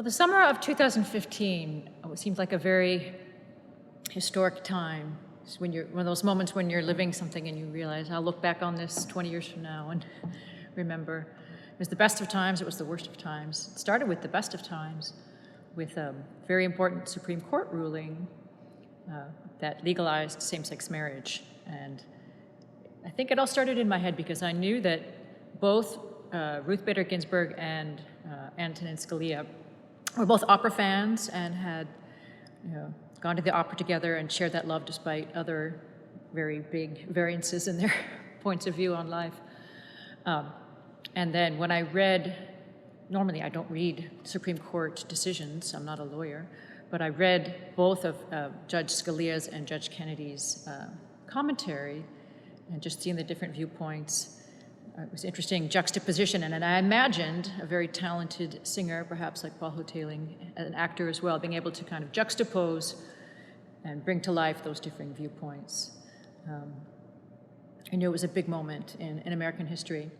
Well, the summer of 2015 seemed like a very historic time. It's when you're one of those moments when you're living something and you realize, I'll look back on this 20 years from now and remember. It was the best of times, it was the worst of times. It started with the best of times, with a very important Supreme Court ruling that legalized same-sex marriage. And I think it all started in my head because I knew that both Ruth Bader Ginsburg and Antonin Scalia were both opera fans and had gone to the opera together and shared that love despite other very big variances in their points of view on life. And then when I read, normally I don't read Supreme Court decisions, I'm not a lawyer, but I read both of Judge Scalia's and Judge Kennedy's commentary and just seeing the different viewpoints. It was interesting juxtaposition, and I imagined a very talented singer, perhaps like Paul Hoteling, an actor as well, being able to kind of juxtapose and bring to life those differing viewpoints. I knew it was a big moment in American history.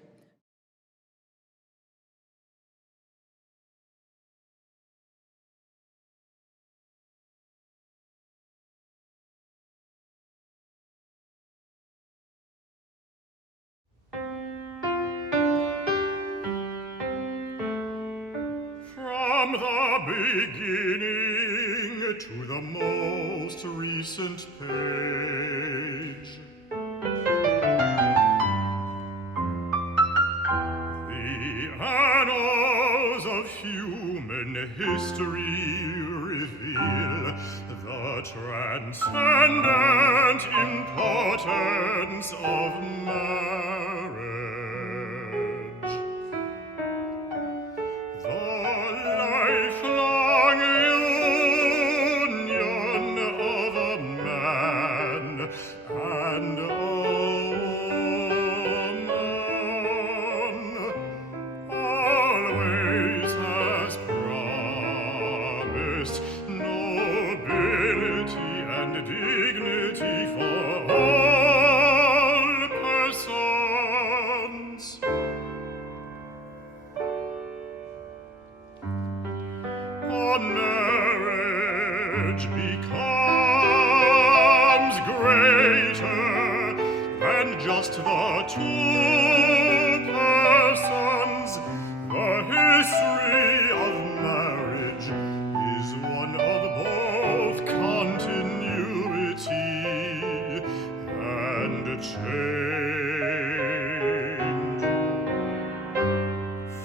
From the beginning to the most recent page, the annals of human history reveal the transcendent importance of marriage. Marriage becomes greater than just the two persons. The history of marriage is one of both continuity and change.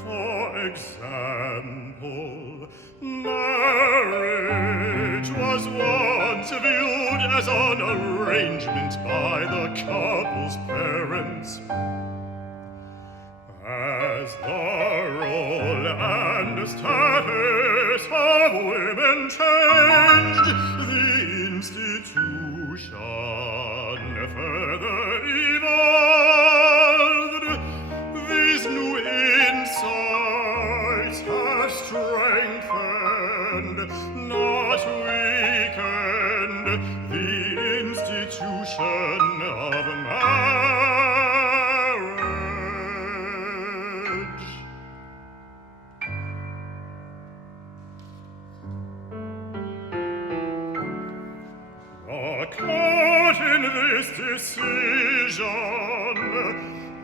For example, marriage was once viewed as an arrangement by the couple's parents. As the role and status of women changed, the institution further evolved. These new insights have strengthened, not weakened, the institution of marriage. The court in this decision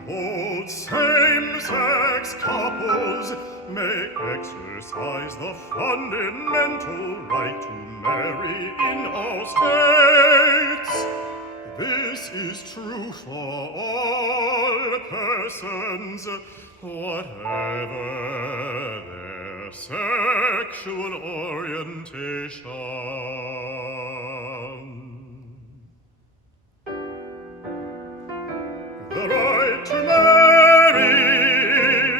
holds same-sex couples may exercise the fundamental right to marry in all states. This is true for all persons, whatever their sexual orientation. The right to marry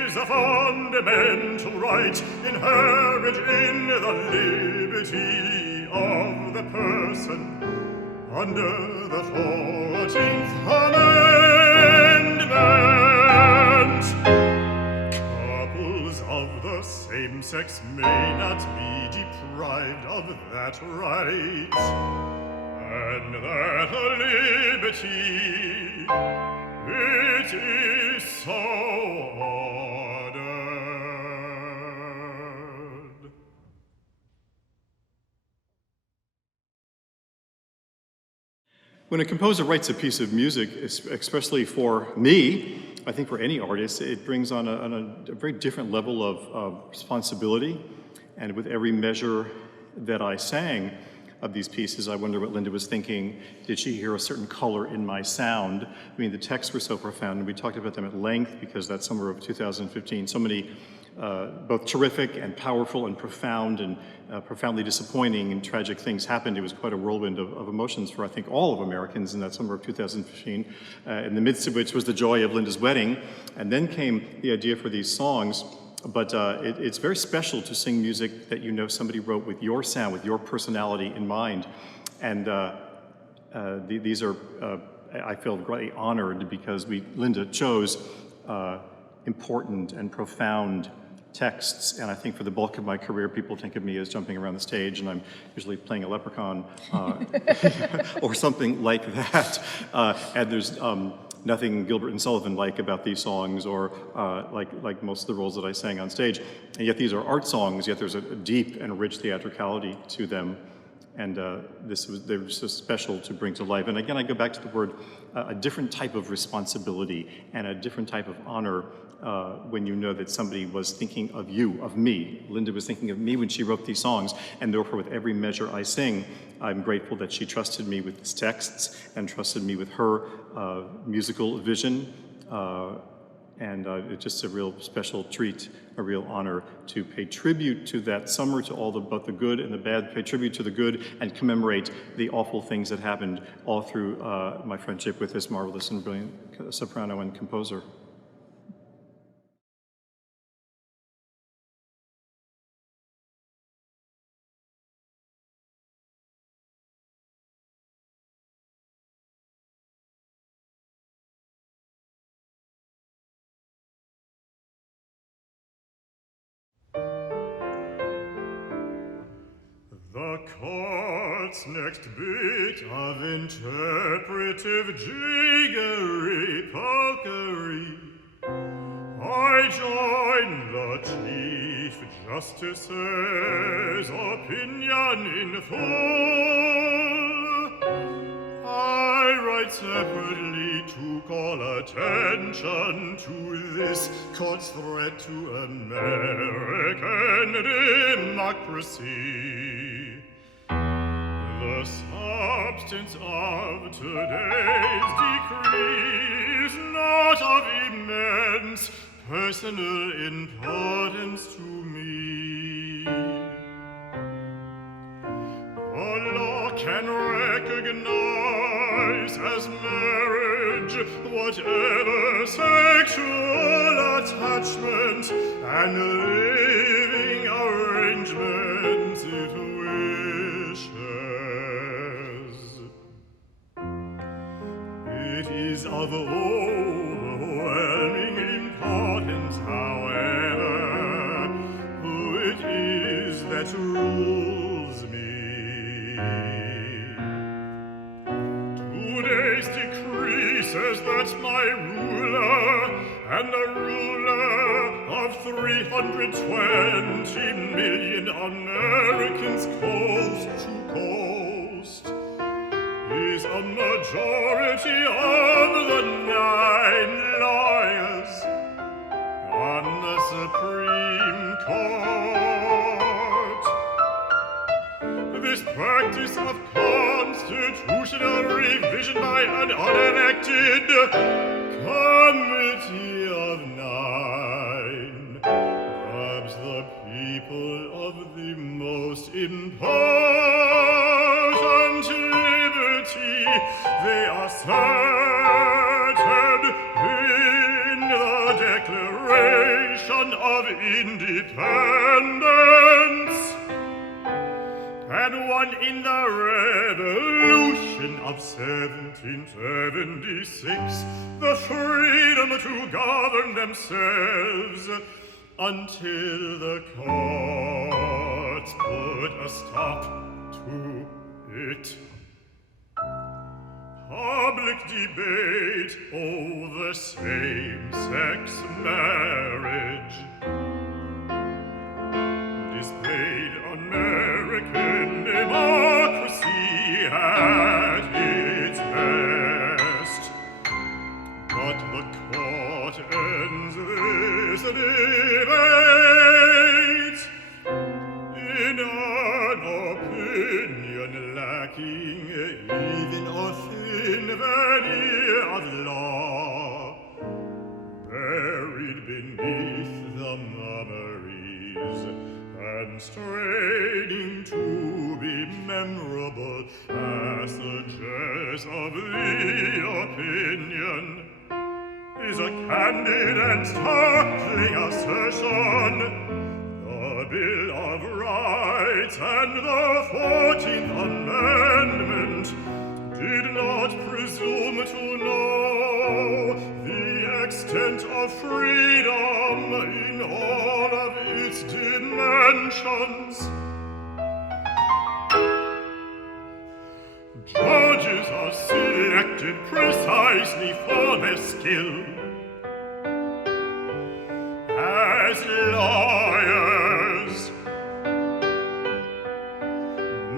is a fundamental right inherent in the liberty of the person under the 14th Amendment. Couples of the same sex may not be deprived of that right, and that liberty, it is so ordered. When a composer writes a piece of music, especially for me, I think for any artist, it brings on a very different level of responsibility. And with every measure that I sang of these pieces, I wonder what Linda was thinking. Did she hear a certain color in my sound? I mean, the texts were so profound, and we talked about them at length because that summer of 2015, so many both terrific and powerful and profound and profoundly disappointing and tragic things happened. It was quite a whirlwind of emotions for, I think, all of Americans in that summer of 2015, in the midst of which was the joy of Linda's wedding. And then came the idea for these songs. But it's very special to sing music that you know somebody wrote with your sound, with your personality in mind. And these are, I feel greatly honored because Linda chose important and profound texts, and I think for the bulk of my career, people think of me as jumping around the stage, and I'm usually playing a leprechaun or something like that. And there's nothing Gilbert and Sullivan-like about these songs, or like most of the roles that I sang on stage. And yet these are art songs, yet there's a deep and rich theatricality to them. And they were so special to bring to life. And again, I go back to the word, a different type of responsibility and a different type of honor when you know that somebody was thinking of you, of me. Linda was thinking of me when she wrote these songs, and therefore with every measure I sing, I'm grateful that she trusted me with these texts and trusted me with her musical vision. And it's just a real special treat, a real honor to pay tribute to that summer, to all both the good and the bad, pay tribute to the good and commemorate the awful things that happened all through my friendship with this marvelous and brilliant soprano and composer. The court's next bit of interpretive jiggery-pokery. I join the Chief Justice's opinion in full. I write separately to call attention to this court's threat to American democracy. The substance of today's decree is not of immense personal importance to me. The law can recognize as marriage whatever sexual attachment and living arrangements it wishes. It is of overwhelming importance, however, who it is that rules me. Today's decree says that my ruler and the ruler of 320 million Americans coast to coast is a majority of the 9 lawyers on the Supreme Court. This practice of constitutional revision by an unelected committee of 9 robs the people of the most important liberty they are asserted in the Declaration of Independence and won in the Revolution of 1776 the freedom to govern themselves until the courts put a stop to it. Public debate over same-sex marriage displayed American democracy at its best. opinion lacking even a thin veneer of law, buried beneath the mummeries and straining to be memorable passages of the opinion, is a candid and startling assertion. The Bill of Rights and the 14th Amendment did not presume to know the extent of freedom in all of its dimensions. Judges are selected precisely for their skill as lawyers.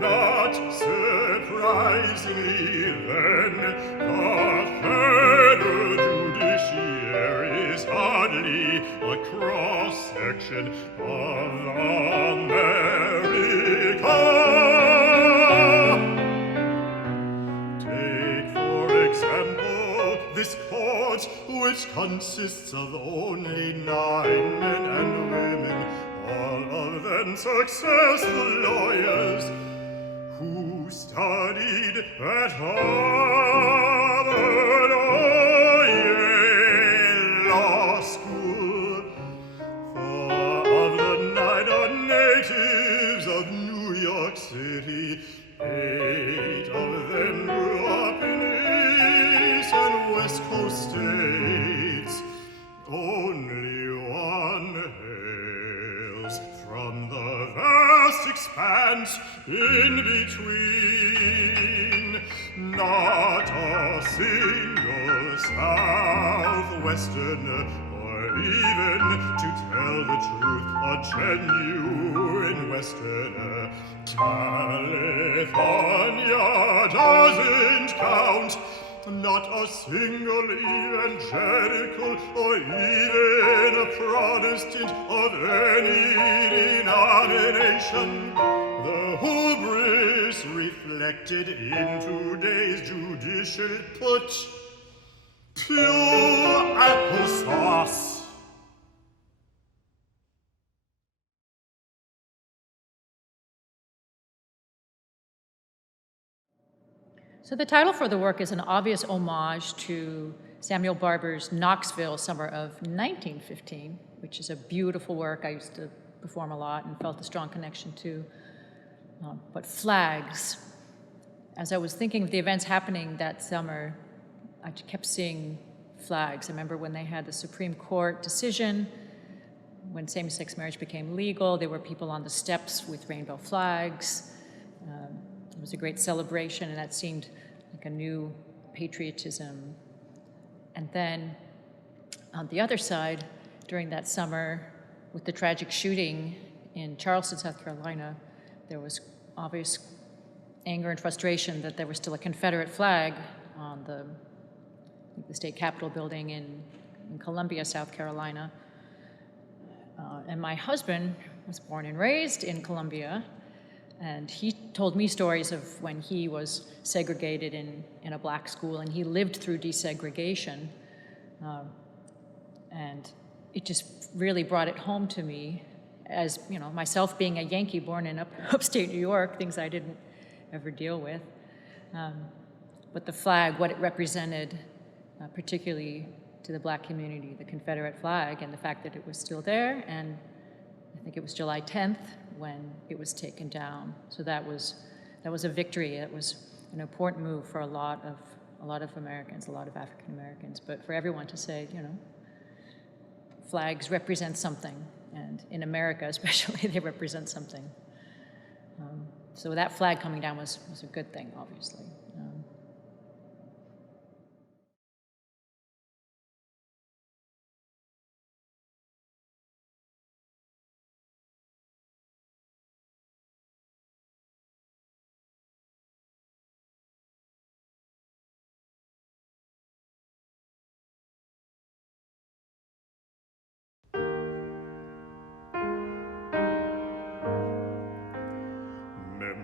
Not surprisingly, then, the federal judiciary is hardly a cross-section of America. This court, which consists of only 9 men and women, all of them successful lawyers, who studied at Harvard or Yale Law School. For of the 9 are natives of New York City, 8 of them grew up in and West Coast states. Only one hails from the vast expanse in between. Not a single Southwesterner, or even, to tell the truth, a genuine Westerner. California doesn't count. Not a single evangelical or even a Protestant of any denomination. The hubris reflected in today's judicial put. Pure applesauce. So the title for the work is an obvious homage to Samuel Barber's Knoxville, summer of 1915, which is a beautiful work I used to perform a lot and felt a strong connection to. But flags, as I was thinking of the events happening that summer, I kept seeing flags. I remember when they had the Supreme Court decision, when same-sex marriage became legal, there were people on the steps with rainbow flags. It was a great celebration, and that seemed like a new patriotism. And then on the other side, during that summer, with the tragic shooting in Charleston, South Carolina, there was obvious anger and frustration that there was still a Confederate flag on the state capitol building in Columbia, South Carolina. And my husband was born and raised in Columbia, and he told me stories of when he was segregated in a black school, and he lived through desegregation. And it just really brought it home to me, as you know, myself being a Yankee born in upstate New York, things I didn't ever deal with. But the flag, what it represented, particularly to the black community, the Confederate flag, and the fact that it was still there, and I think it was July 10th when it was taken down. So that was a victory. It was an important move for a lot of Americans, a lot of African Americans, but for everyone to say, you know, flags represent something, and in America especially, they represent something. So that flag coming down was a good thing, obviously.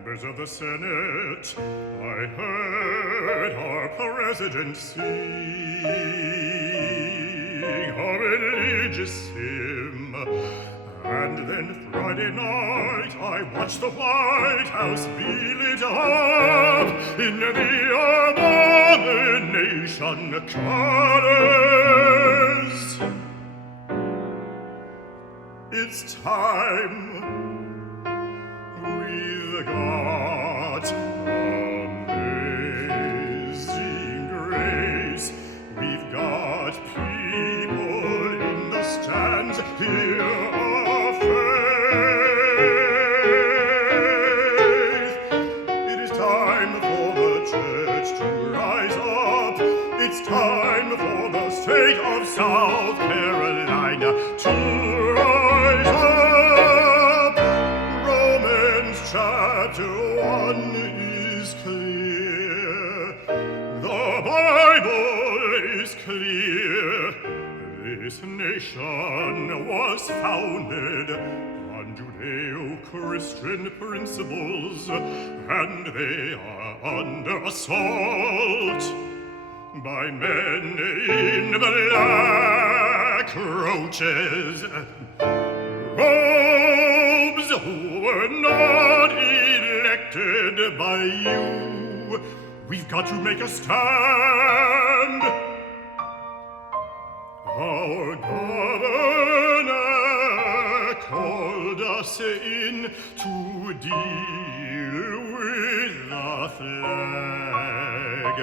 Members of the Senate, I heard our president sing a religious hymn. And then Friday night I watched the White House be lit up in the abomination colors. It's time. We've got amazing grace. We've got people in the stands here of faith. It is time for the church to rise up. It's time for the state of South Carolina to rise up. Chapter 1 is clear. The Bible is clear. This nation was founded on Judeo-Christian principles, and they are under assault by men in black roaches. Robes who were not elected by you. We've got to make a stand. Our governor called us in to deal with the flag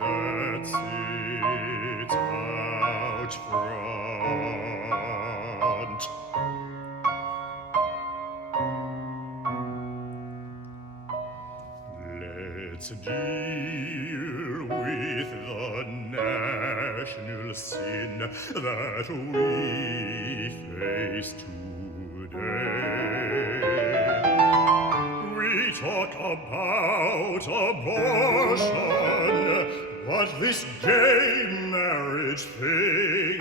that sits out front. Let's deal with the national sin that we face today. We talk about abortion, but this gay marriage thing,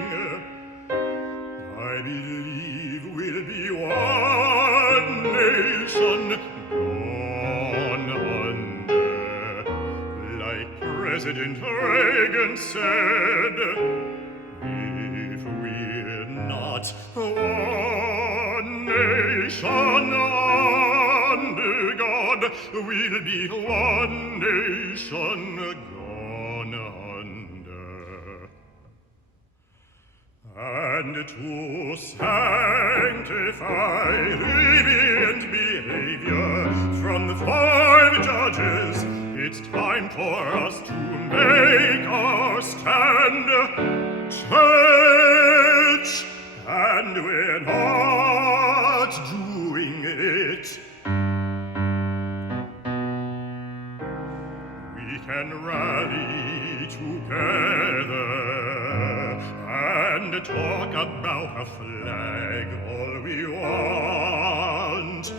I believe will be one nation gone under. Like President Reagan said, if we're not one nation under God, we'll be one nation gone under. And to sanctify living and behavior from the 5 judges, it's time for us to make our stand. Church, and we're not doing it. We can rally together and talk about a flag all we want,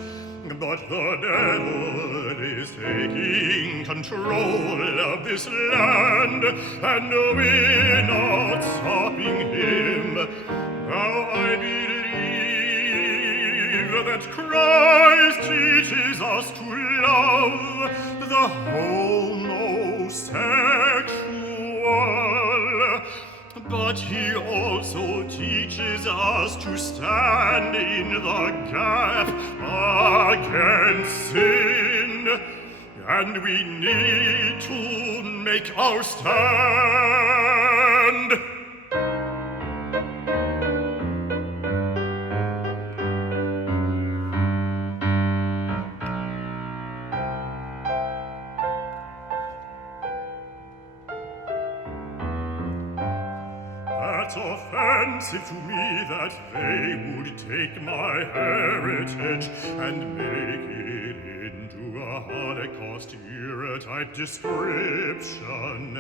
but the devil is taking control of this land, and we're not stopping him. Now I believe that Christ teaches us to love the homosexual, but he also teaches us to stand in the gap against sin, and we need to make our stand. It's offensive to me that they would take my heritage and make it into a Holocaust-era type description.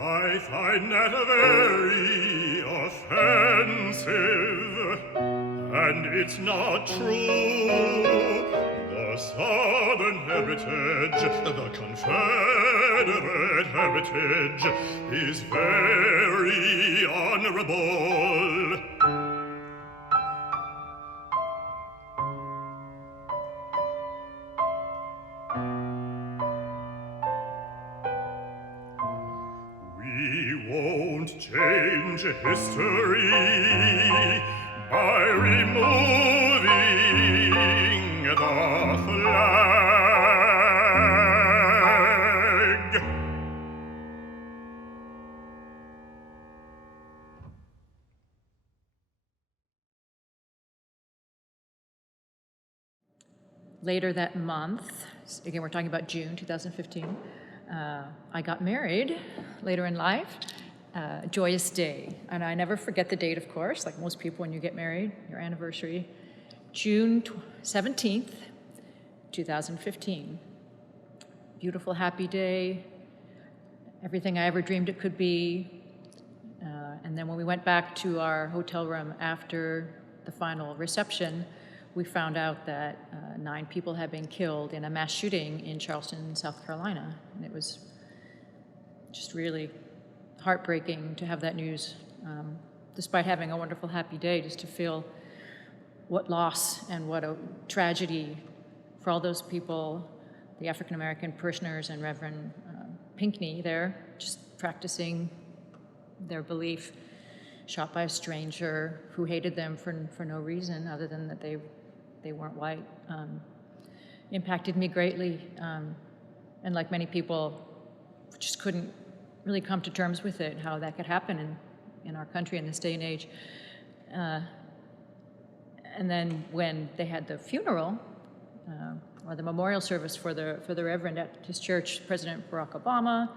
I find that very offensive, and it's not true. The Southern heritage, the Confederate heritage, is very honorable. change history by removing the flag. Later that month, again, we're talking about June 2015, I got married later in life, joyous day. And I never forget the date, of course, like most people when you get married, your anniversary, June 17th, 2015. Beautiful, happy day, everything I ever dreamed it could be. And then when we went back to our hotel room after the final reception, we found out that 9 people had been killed in a mass shooting in Charleston, South Carolina. And it was just really heartbreaking to have that news, despite having a wonderful, happy day, just to feel what loss and what a tragedy for all those people, the African-American parishioners and Reverend Pinckney there, just practicing their belief, shot by a stranger who hated them for no reason other than that they weren't white, impacted me greatly. And like many people, just couldn't really come to terms with it, how that could happen in our country in this day and age. And then when they had the funeral, or the memorial service for the Reverend at his church, President Barack Obama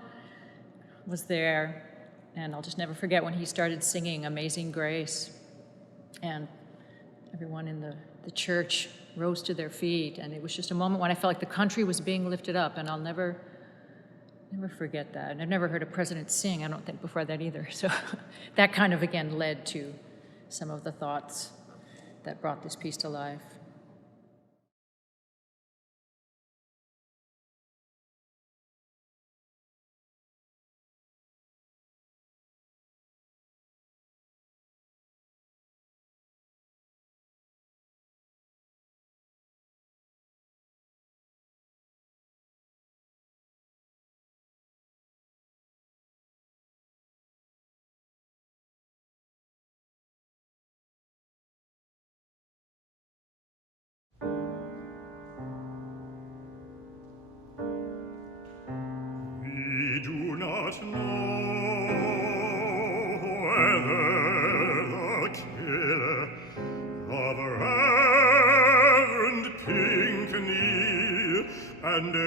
was there. And I'll just never forget when he started singing Amazing Grace. And everyone in the church rose to their feet. And it was just a moment when I felt like the country was being lifted up. And I'll never forget that. And I've never heard a president sing, I don't think, before that either. So that kind of, again, led to some of the thoughts that brought this piece to life. We do not know whether the killer of Reverend Pinckney and 8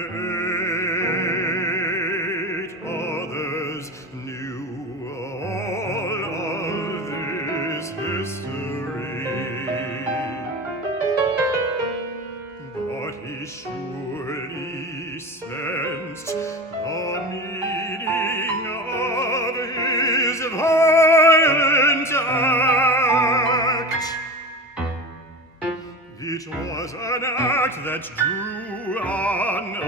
others knew all of this history. But he surely sensed the meaning of his violent act. It was an act that drew on a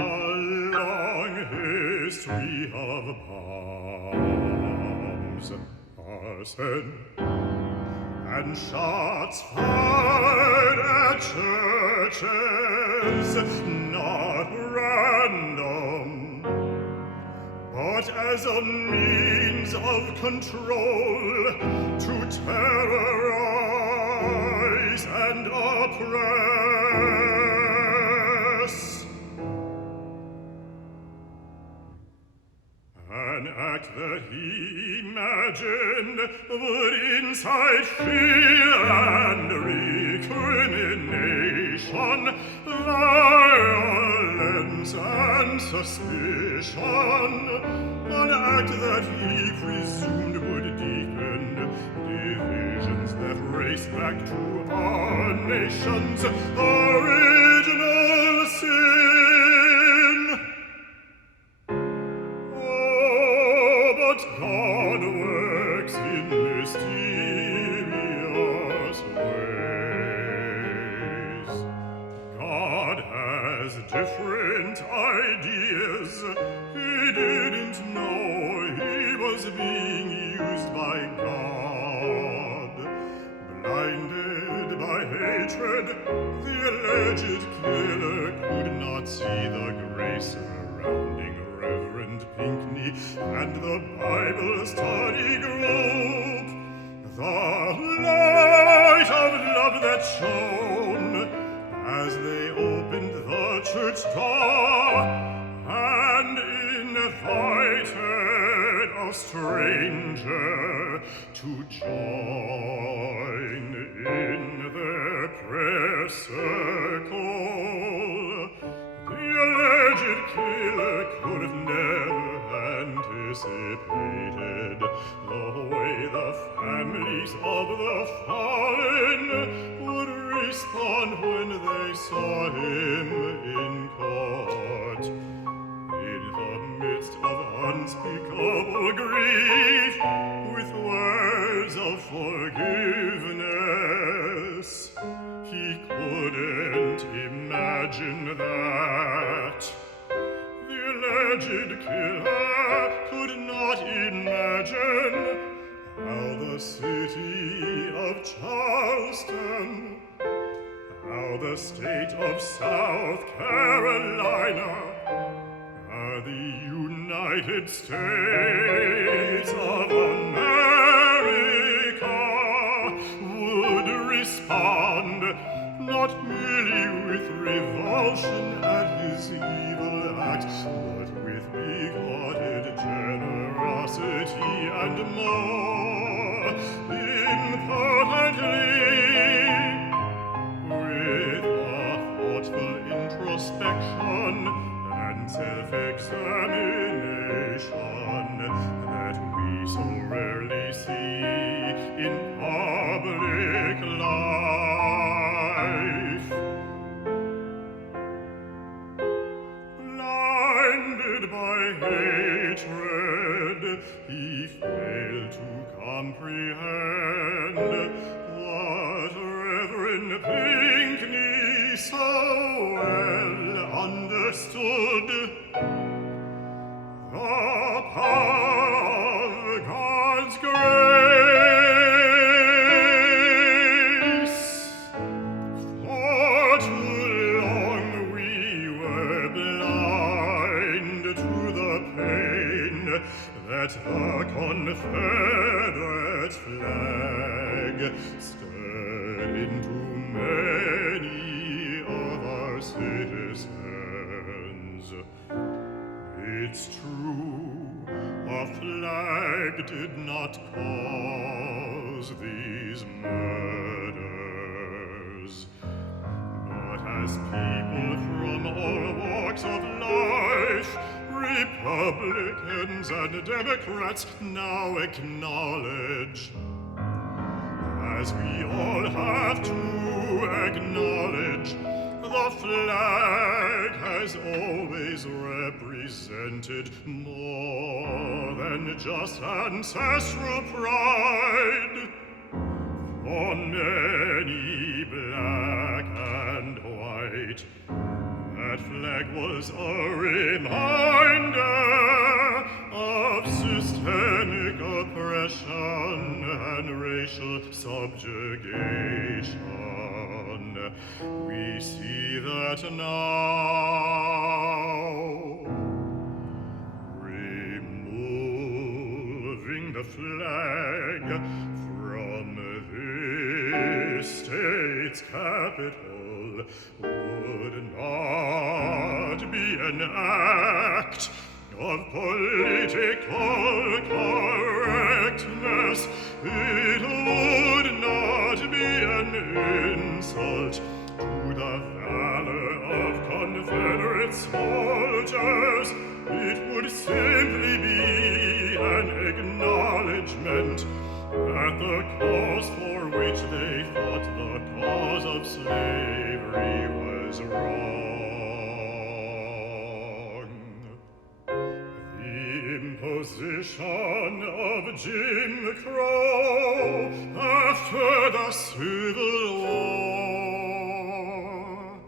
long history of bombs, arson, and shots fired at churches, not random, but as a means of control to terrorize and oppress. An act that he imagined would incite fear and recrimination, violence and suspicion. An act that he presumed would deepen divisions that race back to our nation's original sin. But God works in mysterious ways. God has different ideas. He didn't know he was being used by God. Blinded by hatred, the alleged killer could not see the grace surrounding Reverend and Pinckney and the Bible study group. The light of love that shone as they opened the church door and invited a stranger to join in their prayer circle. The alleged killer could have never anticipated the way the families of the fallen would respond when they saw him in court. In the midst of unspeakable grief, with words of forgiveness, he couldn't imagine that. The alleged killer could not imagine how the city of Charleston, how the state of South Carolina, the United States of America would respond not merely with revulsion at his evil act, but with big-hearted generosity and more importantly, with a thoughtful introspection and self-examination that we so rarely see in public life. Blinded by hatred, he failed to comprehend what Reverend Pinckney so well understood. The power of God's grace. For too long we were blind to the pain that the Confederate flag stirred into many of our citizens. It's true, a flag did not cause these murders, but as people from all walks of life, Republicans and Democrats now acknowledge, as we all have to acknowledge, the flag has always represented more than just ancestral pride. For many, black and white, that flag was a reminder of systemic oppression and racial subjugation. We see that now. Removing the flag from this state's capital would not be an act of political correctness. It would not be an insult to the valor of Confederate soldiers. It would simply be an acknowledgement that the cause for which they fought, the cause of slavery, was wrong. The imposition of Jim Crow after the Civil War,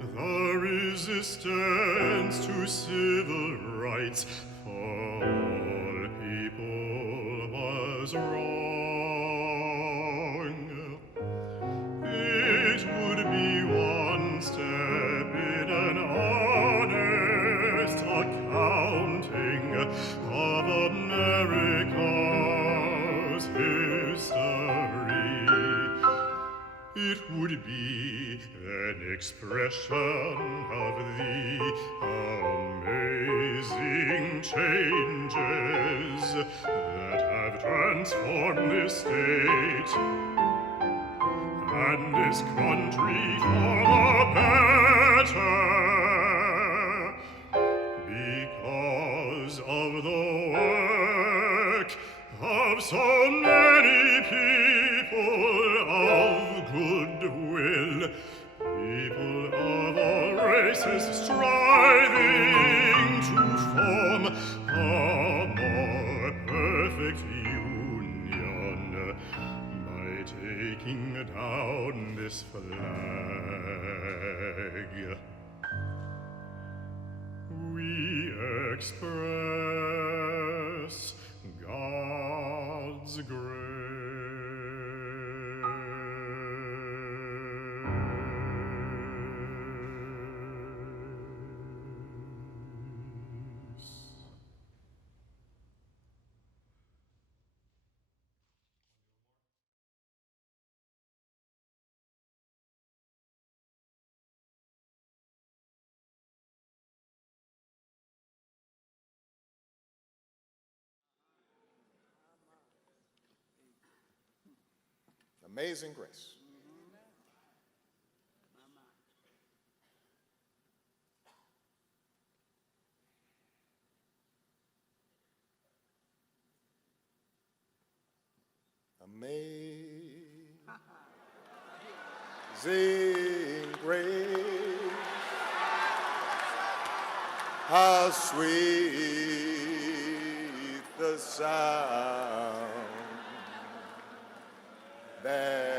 the resistance to civil rights for all people was wrong. It would be one step in an honest account expression of the amazing changes that have transformed this state and this country for the better, because of the work of so many people of goodwill, people of all races striving to form a more perfect union by taking down this flag. We express God's grace. Amazing grace. Amazing grace. How sweet the sound that